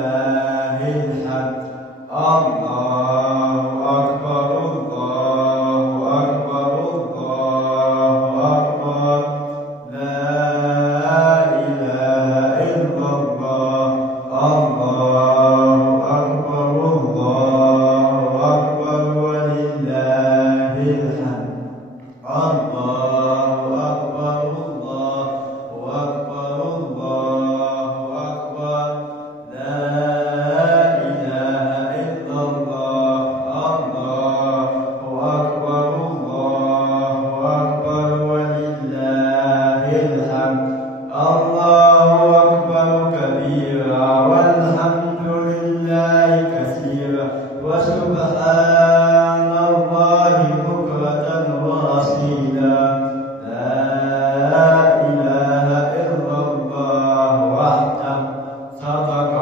ولله الحمد. الله أكبر الله أكبر الله أكبر. لا إله إلا الله. الله أكبر الله أكبر ولله الحمد. الله أكبر الله أكبر الله أكبر. لا إله إلا الله. الله أكبر الله أكبر ولله الحمد. الله أكبر كبيرا والحمد لله كثيرا وسبحان الله بكرة وأصيلا. لا إله إلا الله وحده. صدق